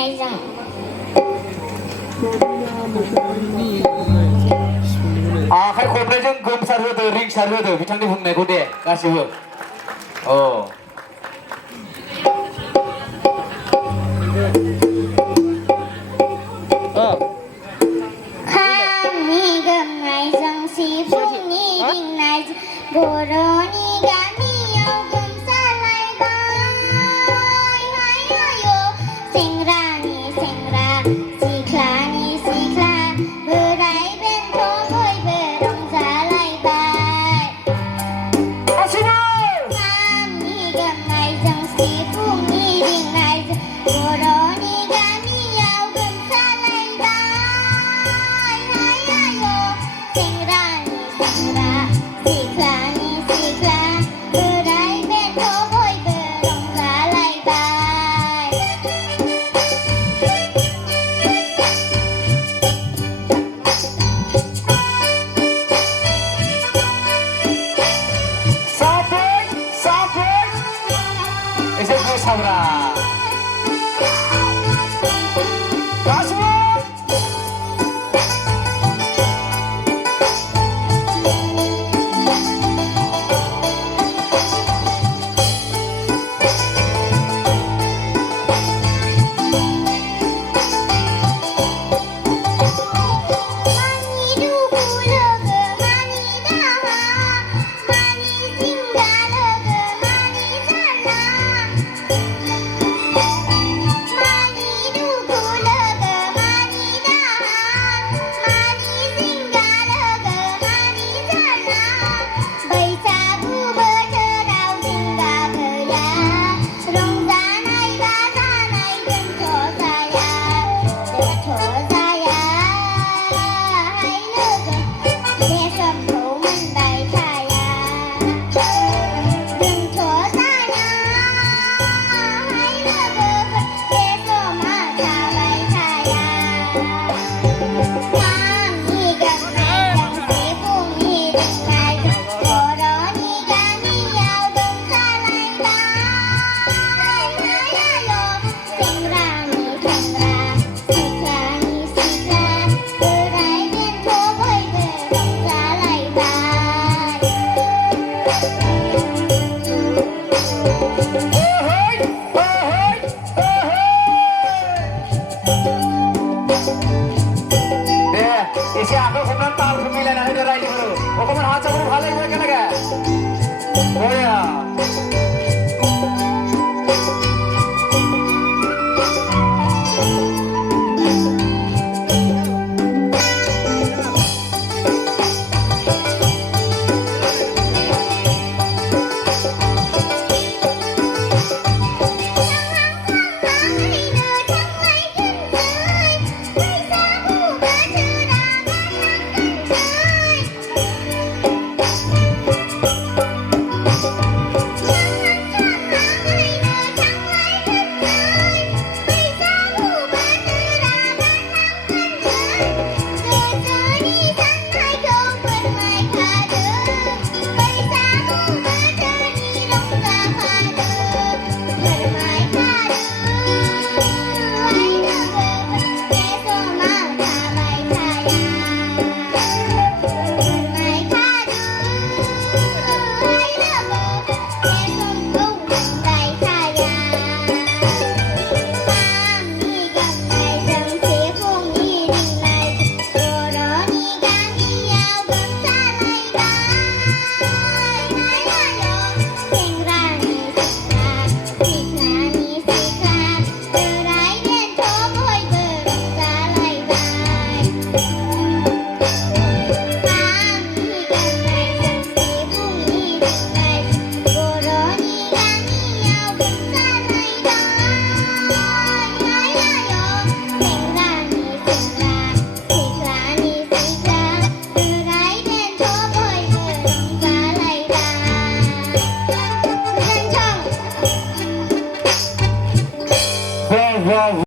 जों आखाइ खबनैजों गोमसार होदो रिंसार होदो बिथांनि बुंनायखौ दे गासिबो औ खामनि गोमनायजों सिफुंनि रिंनायजों बर'नि गामियाव गोमसारलायबाय हाय आयौ सेंग्रानि सेंग्रा सिख्लानि सिख्ला बोराय बेन्थ बयबो रंजालायबाय खामनि गोमनायजों सिफुंनि रिंनायजों बर'नि गामियाव गोमसारलायबाय हाय आयौ सेंग्रानि सेंग्रा सिख्लानि सिख्ला बोराय बेन्थ बयबो रंजालायबाय साफै एसे गोसाब्रा गासिबो मानि दुखु लोगो मानि दाहा मानि जिंगा लोगो मानि जारला मानि दुखु लोगो मानि दाहा मानि जिंगा लोगो मानि जारला बैसागु बोथोराव जिंगा गैया रंजानाय बाजानाय दोनथ' जाया हाय लोगो बे समखौ मोनबाय थाया दोनथ' जाया हाय लोगोफोर बे समा थाबाय थाया खामनि गोमनायजों सिफुंनि रिंनायजों बर'नि गामियाव गोमसारलायबाय हाय आयौ सेंग्रानि सेंग्रा सिख्लानि सिख्ला बोराय बेन्थ बयबो रंजालायबाय दे एसे आखाइ खबनानै तालखौ मिलायना होदो रायजोफोर अकमान हात चापड़ भालो